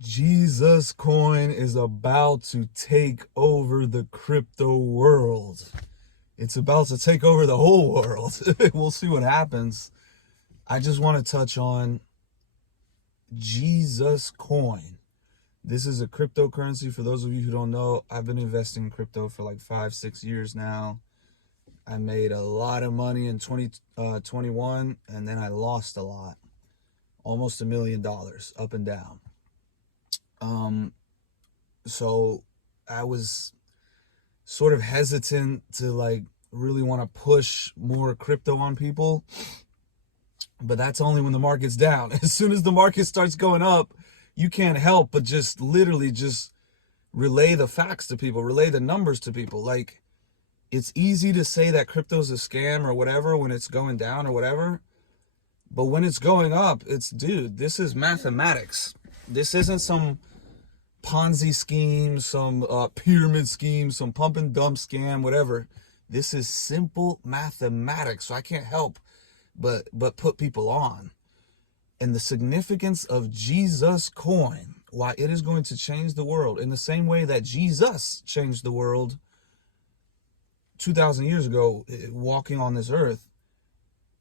Jesus coin is about to take over the crypto world. It's about to take over the whole world. We'll see what happens. I just want to touch on Jesus coin. This is a cryptocurrency. For those of you who don't know, I've been investing in crypto for like 5-6 years now. I made a lot of money in 2021, and then I lost a lot. Almost $1 million up and down. So I was sort of hesitant to like really want to push more crypto on people, but that's only when the market's down. As soon as the market starts going up, you can't help but just literally just relay the facts to people, relay the numbers to people. Like, it's easy to say that crypto's a scam or whatever when it's going down or whatever, but when it's going up, dude, this is mathematics. This isn't some Ponzi scheme, some pyramid scheme, some pump and dump scam, whatever. This is simple mathematics. So I can't help but put people on. And the significance of Jesus coin, why it is going to change the world in the same way that Jesus changed the world 2,000 years ago, walking on this earth.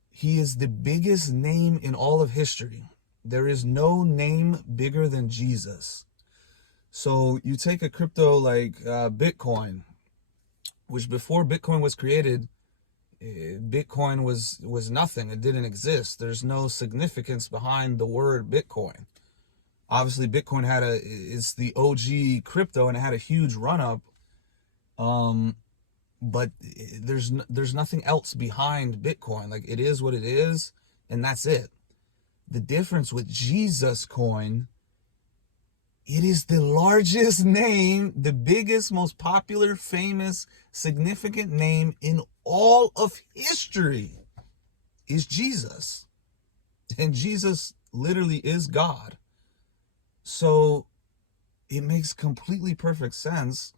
He is the biggest name in all of history. There is no name bigger than Jesus. So you take a crypto like Bitcoin, which before Bitcoin was created, Bitcoin was nothing. It didn't exist. There's no significance behind the word Bitcoin. Obviously, Bitcoin it's the OG crypto, and it had a huge run up. But there's nothing else behind Bitcoin. Like, it is what it is, and that's it. The difference with Jesus coin, it is the largest name, the biggest, most popular, famous, significant name in all of history is Jesus. And Jesus literally is God. So it makes completely perfect sense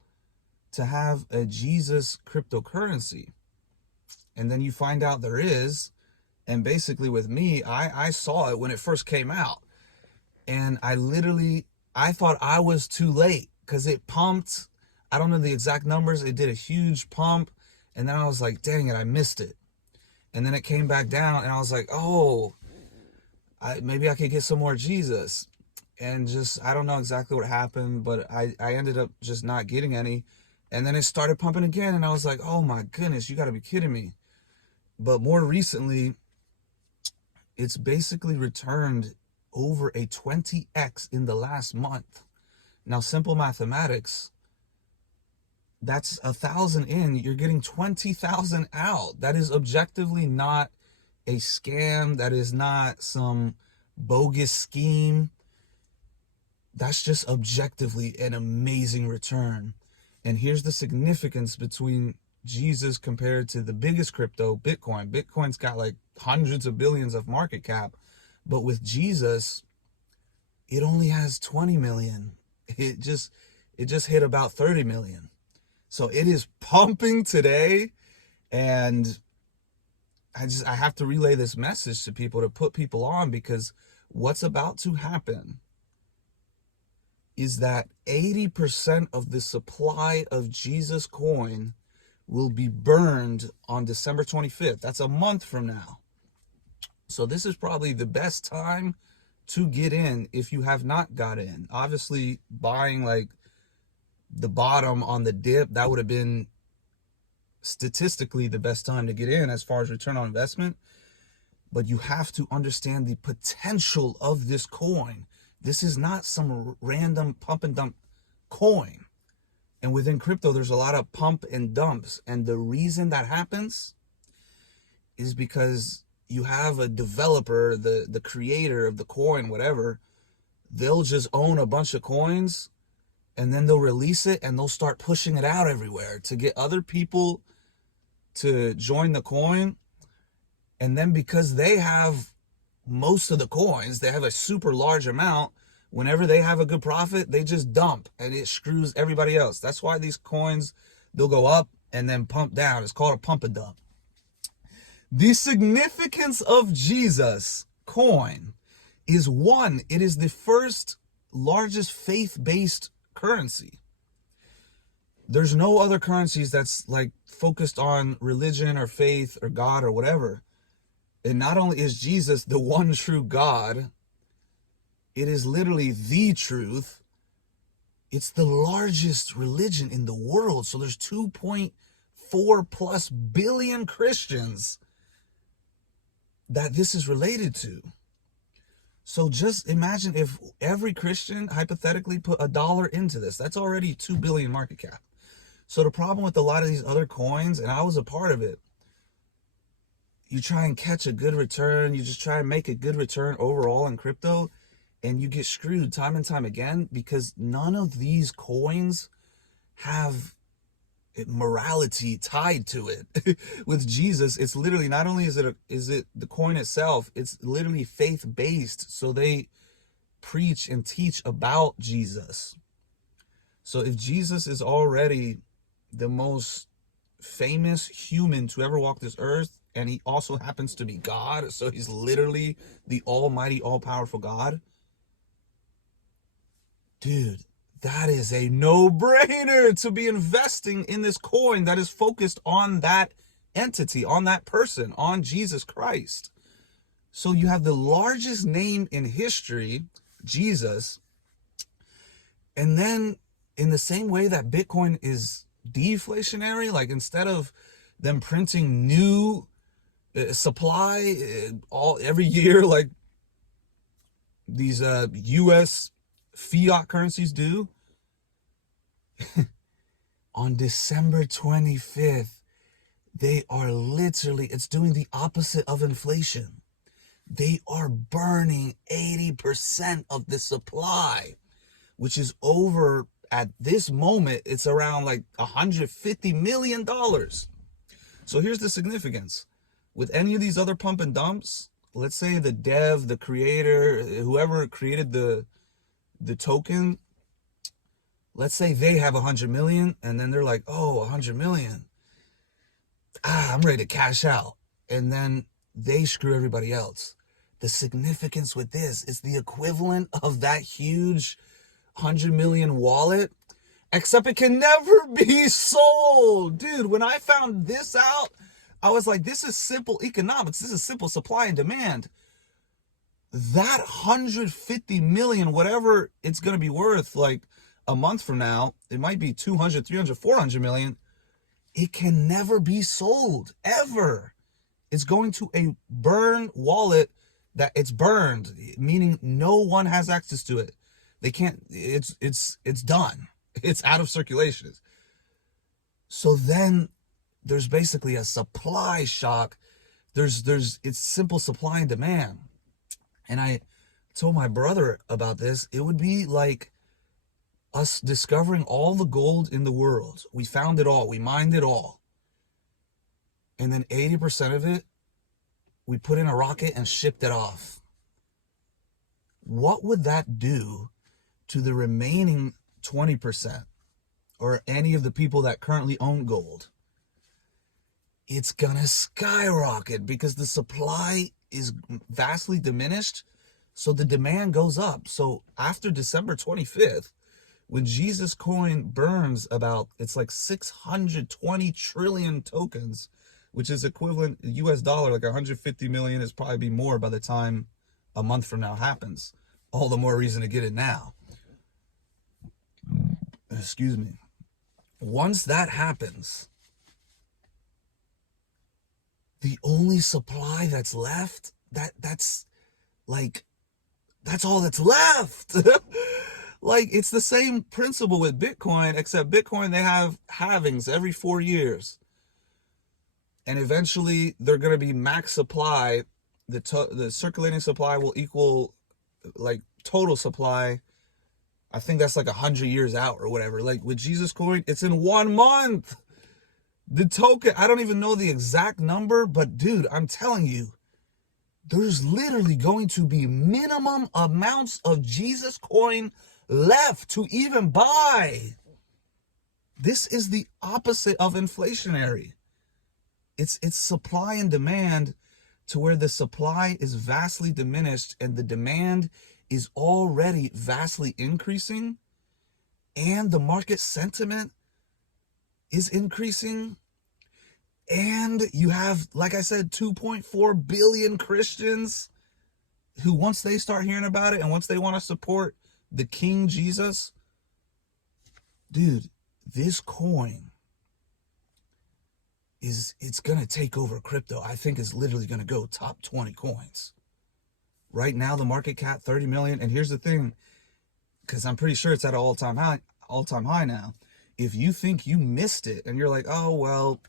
to have a Jesus cryptocurrency. And then you find out there is, and basically with me, I saw it when it first came out. And I thought I was too late because it pumped. I don't know the exact numbers. It did a huge pump. And then I was like, dang it, I missed it. And then it came back down and I was like, oh, maybe I could get some more Jesus. And just, I don't know exactly what happened, but I ended up just not getting any. And then it started pumping again. And I was like, oh my goodness, you got to be kidding me. But more recently, it's basically returned over a 20x in the last month. Now, simple mathematics, that's 1,000 in, you're getting 20,000 out. That is objectively not a scam. That is not some bogus scheme. That's just objectively an amazing return. And here's the significance between Jesus compared to the biggest crypto, Bitcoin. Bitcoin's got like hundreds of billions of market cap. But with Jesus, it only has 20 million. It just hit about 30 million. So it is pumping today. And I have to relay this message to people to put people on, because what's about to happen is that 80% of the supply of Jesus coin will be burned on December 25th. That's a month from now. So this is probably the best time to get in if you have not got in. Obviously, buying like the bottom on the dip, that would have been statistically the best time to get in as far as return on investment. But you have to understand the potential of this coin. This is not some random pump and dump coin. And within crypto, there's a lot of pump and dumps. And the reason that happens is because you have a developer, the creator of the coin, whatever, they'll just own a bunch of coins and then they'll release it and they'll start pushing it out everywhere to get other people to join the coin. And then because they have most of the coins, they have a super large amount, whenever they have a good profit, they just dump and it screws everybody else. That's why these coins, they'll go up and then pump down. It's called a pump and dump. The significance of Jesus coin is, one, it is the first largest faith-based currency. There's no other currencies that's like focused on religion or faith or God or whatever. And not only is Jesus the one true God, it is literally the truth. It's the largest religion in the world. So there's 2.4 plus billion Christians that this is related to. So just imagine if every Christian hypothetically put $1 into this. That's already 2 billion market cap. So the problem with a lot of these other coins, and I was a part of it, you try and catch a good return, you just try and make a good return overall in crypto, and you get screwed time and time again because none of these coins have morality tied to it. With Jesus, it's literally, not only is it the coin itself, it's literally faith-based. So they preach and teach about Jesus. So if Jesus is already the most famous human to ever walk this earth, and he also happens to be God, so he's literally the almighty, all-powerful God, dude, that is a no-brainer to be investing in this coin that is focused on that entity, on that person, on Jesus Christ. So you have the largest name in history, Jesus, and then in the same way that Bitcoin is deflationary, like instead of them printing new supply every year like these US fiat currencies do, on December 25th, they are literally, it's doing the opposite of inflation. They are burning 80% of the supply, which is over, at this moment, it's around like $150 million. So here's the significance. With any of these other pump and dumps, let's say the dev, the creator, whoever created the token, let's say they have 100 million, and then they're like, oh, 100 million. I'm ready to cash out. And then they screw everybody else. The significance with this is the equivalent of that huge 100 million wallet, except it can never be sold. Dude, when I found this out, I was like, this is simple economics. This is simple supply and demand. That 150 million, whatever it's going to be worth, like a month from now, it might be 200, 300, 400 million. It can never be sold, ever. It's going to a burn wallet that it's burned, meaning no one has access to it. They can't, it's done. It's out of circulation. So then there's basically a supply shock. It's simple supply and demand. And I told my brother about this. It would be like us discovering all the gold in the world. We found it all. We mined it all. And then 80% of it, we put in a rocket and shipped it off. What would that do to the remaining 20% or any of the people that currently own gold? It's gonna skyrocket because the supply is vastly diminished, so the demand goes up. So after December 25th, when Jesus coin burns about, it's like 620 trillion tokens, which is equivalent US dollar, like 150 million, is probably be more by the time a month from now happens. All the more reason to get it now. Excuse me. Once that happens, the only supply that's left, that's all that's left. Like, it's the same principle with Bitcoin, except Bitcoin, they have halvings every 4 years. And eventually they're going to be max supply. The circulating supply will equal like total supply. I think that's like 100 years out or whatever. Like with Jesus coin, it's in 1 month. The token, I don't even know the exact number, but dude, I'm telling you, there's literally going to be minimum amounts of Jesus coin left to even buy. This is the opposite of inflationary. It's supply and demand, to where the supply is vastly diminished and the demand is already vastly increasing, and the market sentiment is increasing, and you have, like I said, 2.4 billion Christians who, once they start hearing about it and once they want to support the King Jesus, dude, this coin it's going to take over crypto. I think it's literally going to go top 20 coins. Right now, the market cap 30 million. And here's the thing, because I'm pretty sure it's at an all-time high now. If you think you missed it and you're like, oh, well,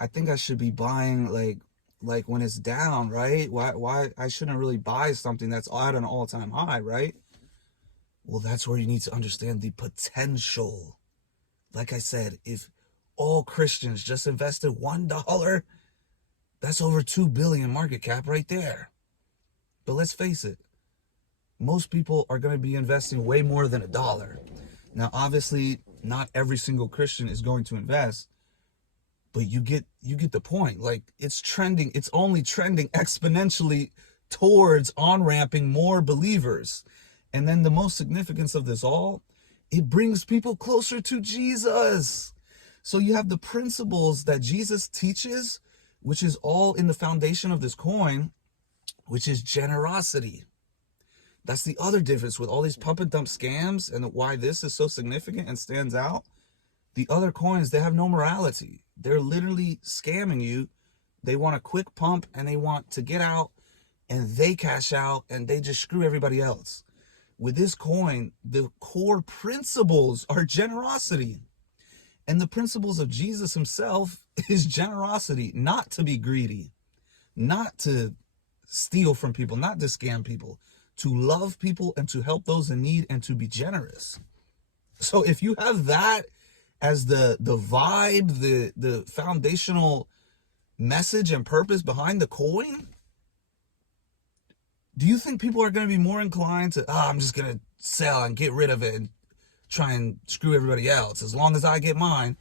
I think I should be buying like when it's down, right? Why I shouldn't really buy something that's at an all-time high, right? Well, that's where you need to understand the potential. Like I said, if all Christians just invested $1, that's over 2 billion market cap right there. But let's face it, most people are going to be investing way more than $1. Now, obviously, not every single Christian is going to invest, but you get the point. Like, it's trending, it's only trending exponentially towards on-ramping more believers. And then the most significance of this all, it brings people closer to Jesus. So you have the principles that Jesus teaches, which is all in the foundation of this coin, which is generosity. That's the other difference with all these pump and dump scams, and why this is so significant and stands out. The other coins, they have no morality. They're literally scamming you. They want a quick pump and they want to get out, and they cash out and they just screw everybody else. With this coin, the core principles are generosity. And the principles of Jesus himself is generosity, not to be greedy, not to steal from people, not to scam people, to love people and to help those in need and to be generous. So if you have that as the vibe, the foundational message and purpose behind the coin, do you think people are going to be more inclined to, I'm just going to sell and get rid of it and try and screw everybody else as long as I get mine?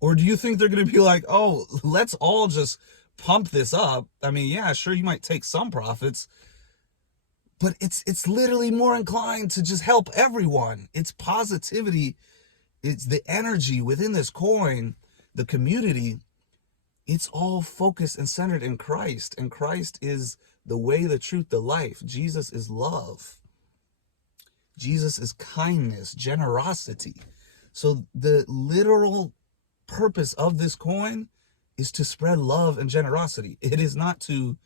Or do you think they're going to be like, oh, let's all just pump this up? I mean, yeah, sure, you might take some profits, but it's literally more inclined to just help everyone. It's positivity. It's the energy within this coin, the community. It's all focused and centered in Christ. And Christ is the way, the truth, the life. Jesus is love. Jesus is kindness, generosity. So the literal purpose of this coin is to spread love and generosity. It is not to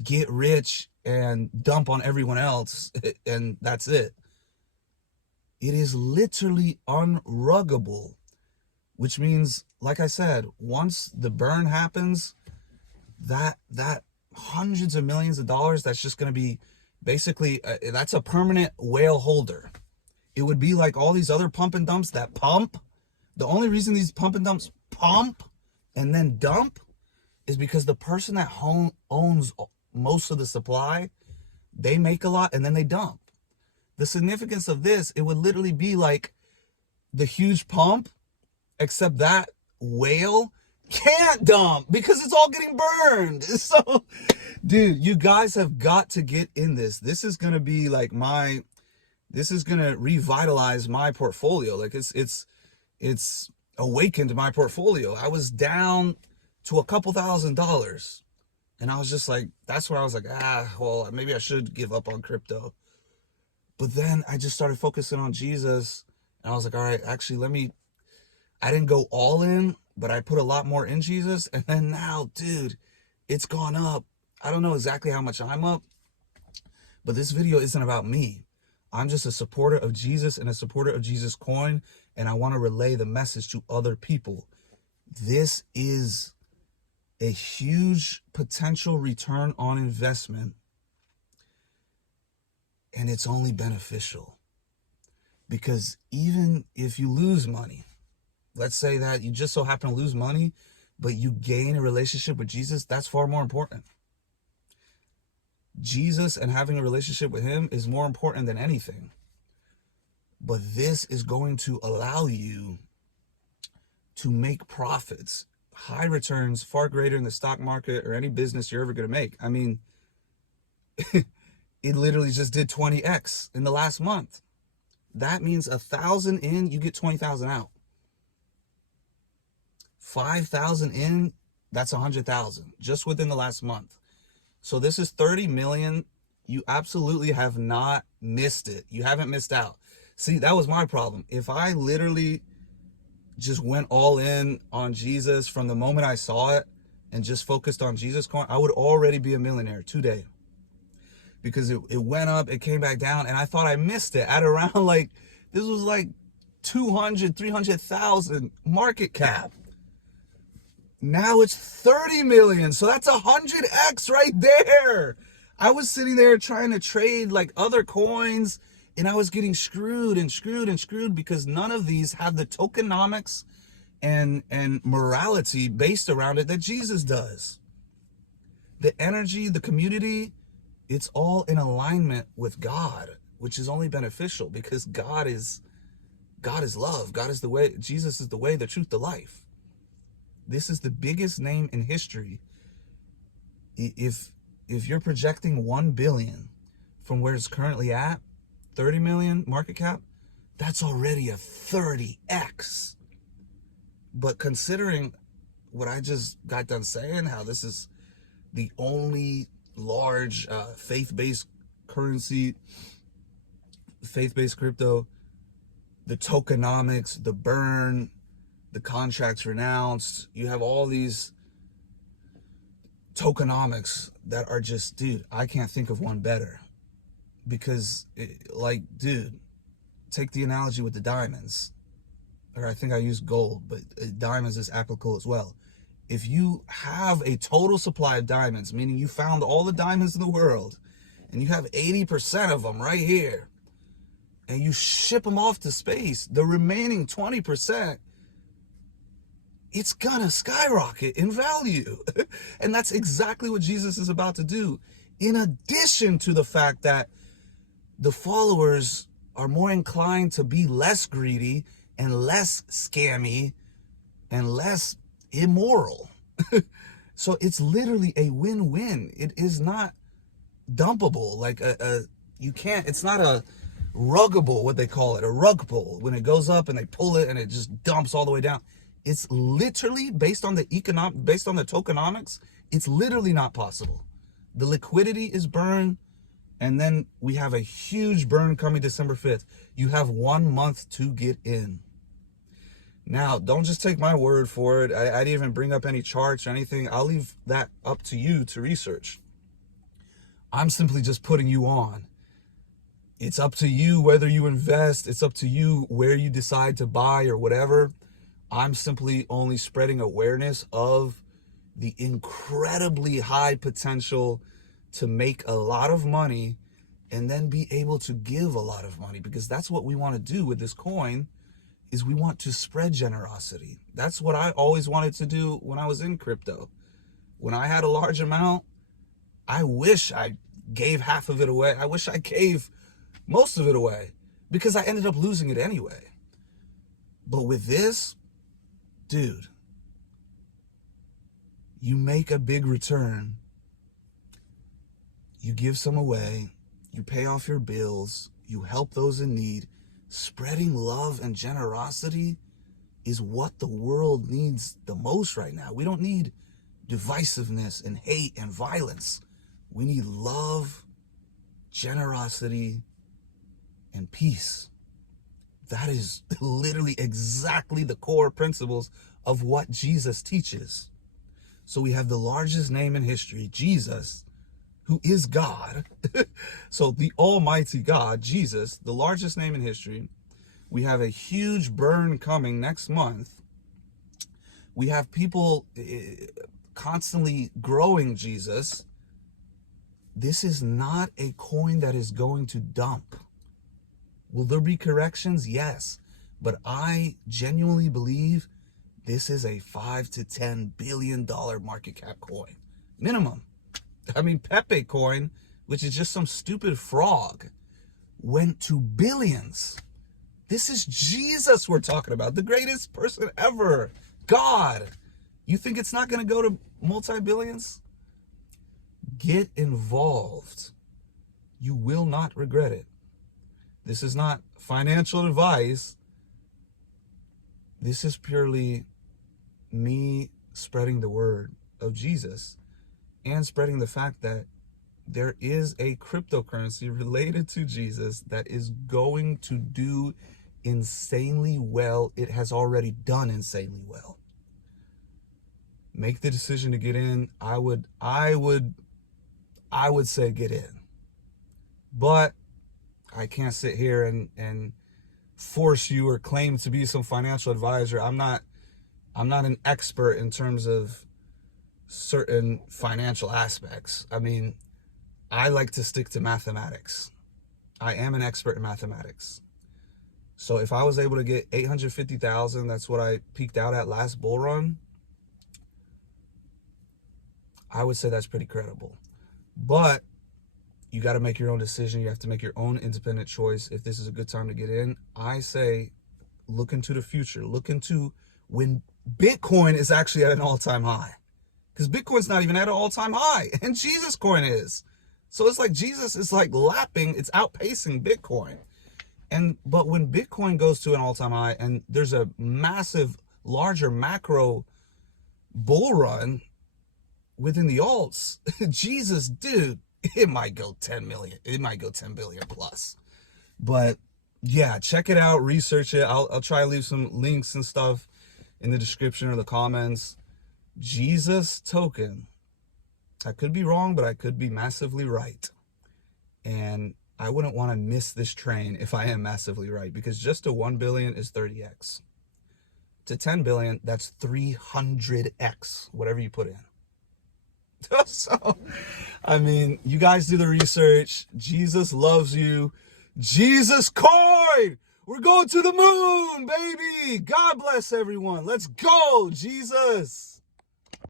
get rich and dump on everyone else and that's it. It is literally unruggable, which means, like I said, once the burn happens, that hundreds of millions of dollars, that's just going to be basically, that's a permanent whale holder. It would be like all these other pump and dumps that pump. The only reason these pump and dumps pump and then dump is because the person that owns most of the supply, they make a lot and then they dump. The significance of this, it would literally be like the huge pump, except that whale can't dump because it's all getting burned. So, dude, you guys have got to get in this. This is going to be like this is going to revitalize my portfolio. Like it's awakened my portfolio. I was down to a couple $1,000s. And I was just like, that's where I was like, well, maybe I should give up on crypto. But then I just started focusing on Jesus. And I was like, all right, actually, I didn't go all in, but I put a lot more in Jesus. And then now, dude, it's gone up. I don't know exactly how much I'm up, but this video isn't about me. I'm just a supporter of Jesus and a supporter of Jesus coin. And I want to relay the message to other people. This is a huge potential return on investment, and it's only beneficial, because even if you lose money, let's say that you just so happen to lose money, but you gain a relationship with Jesus, that's far more important. Jesus and having a relationship with him is more important than anything. But this is going to allow you to make profits, high returns, far greater in the stock market or any business you're ever going to make. I mean, it literally just did 20x in the last month. That means 1,000 in, you get 20,000 out. 5,000 in, that's 100,000 just within the last month. So this is 30 million. You absolutely have not missed it. You haven't missed out. See, that was my problem. If I literally just went all in on Jesus from the moment I saw it and just focused on Jesus coin, I would already be a millionaire today. Because it went up, it came back down, and I thought I missed it at around like, this was like 200, 300,000 market cap. Now it's 30 million. So that's 100x right there. I was sitting there trying to trade like other coins, and I was getting screwed and screwed and screwed because none of these have the tokenomics and morality based around it that Jesus does. The energy, the community, it's all in alignment with God, which is only beneficial because God is love. God is the way. Jesus is the way, the truth, the life. This is the biggest name in history. If you're projecting 1 billion from where it's currently at, 30 million market cap, that's already a 30x. But considering what I just got done saying, how this is the only large faith-based currency, faith-based crypto, the tokenomics, the burn, the contracts renounced, you have all these tokenomics that are just, dude, I can't think of one better. Because, dude, take the analogy with the diamonds. Or I think I used gold, but diamonds is applicable as well. If you have a total supply of diamonds, meaning you found all the diamonds in the world, and you have 80% of them right here, and you ship them off to space, the remaining 20%, it's gonna skyrocket in value. And that's exactly what Jesus is about to do. In addition to the fact that the followers are more inclined to be less greedy and less scammy and less immoral. So it's literally a win-win. It is not dumpable. Like you can't, it's not a ruggable, what they call it, a rug pull. When it goes up and they pull it and it just dumps all the way down. It's literally based on the tokenomics, it's literally not possible. The liquidity is burned, and then we have a huge burn coming December 5th. You have 1 month to get in. Now, don't just take my word for it. I didn't even bring up any charts or anything. I'll leave that up to you to research. I'm simply just putting you on. It's up to you whether you invest. It's up to you where you decide to buy or whatever. I'm simply only spreading awareness of the incredibly high potential to make a lot of money and then be able to give a lot of money, because that's what we want to do with this coin, is we want to spread generosity. That's what I always wanted to do when I was in crypto. When I had a large amount, I wish I gave half of it away. I wish I gave most of it away, because I ended up losing it anyway. But with this, dude, you make a big return, you give some away, you pay off your bills, you help those in need. Spreading love and generosity is what the world needs the most right now. We don't need divisiveness and hate and violence. We need love, generosity, and peace. That is literally exactly the core principles of what Jesus teaches. So we have the largest name in history, Jesus, who is God. So the Almighty God, Jesus, the largest name in history. We have a huge burn coming next month. We have people constantly growing Jesus. This is not a coin that is going to dump. Will there be corrections? Yes. But I genuinely believe this is a $5 to $10 billion market cap coin. Minimum. I mean, Pepe coin, which is just some stupid frog, went to billions. This is Jesus we're talking about, the greatest person ever. God. You think it's not going to go to multi-billions? Get involved. You will not regret it. This is not financial advice. This is purely me spreading the word of Jesus and spreading the fact that there is a cryptocurrency related to Jesus that is going to do insanely well. It has already done insanely well. Make the decision to get in. I would say get in. But I can't sit here and force you or claim to be some financial advisor. I'm not an expert in terms of certain financial aspects. I mean, I like to stick to mathematics. I am an expert in mathematics. So if I was able to get 850,000, that's what I peaked out at last bull run, I would say that's pretty credible. But you got to make your own decision. You have to make your own independent choice if this is a good time to get in. I say look into the future. Look into when Bitcoin is actually at an all-time high. Because Bitcoin's not even at an all-time high, and Jesus coin is. So it's like Jesus is like lapping, it's outpacing Bitcoin. But when Bitcoin goes to an all-time high and there's a massive, larger macro bull run within the alts, Jesus, dude, it might go 10 million. It might go 10 billion plus. But yeah, check it out, research it. I'll try to leave some links and stuff in the description or the comments. Jesus token. I could be wrong, but I could be massively right. And I wouldn't want to miss this train if I am massively right, because just to 1 billion is 30x. To 10 billion, that's 300x, whatever you put in. So, I mean, you guys do the research. Jesus loves you. Jesus coin! We're going to the moon, baby! God bless everyone. Let's go, Jesus!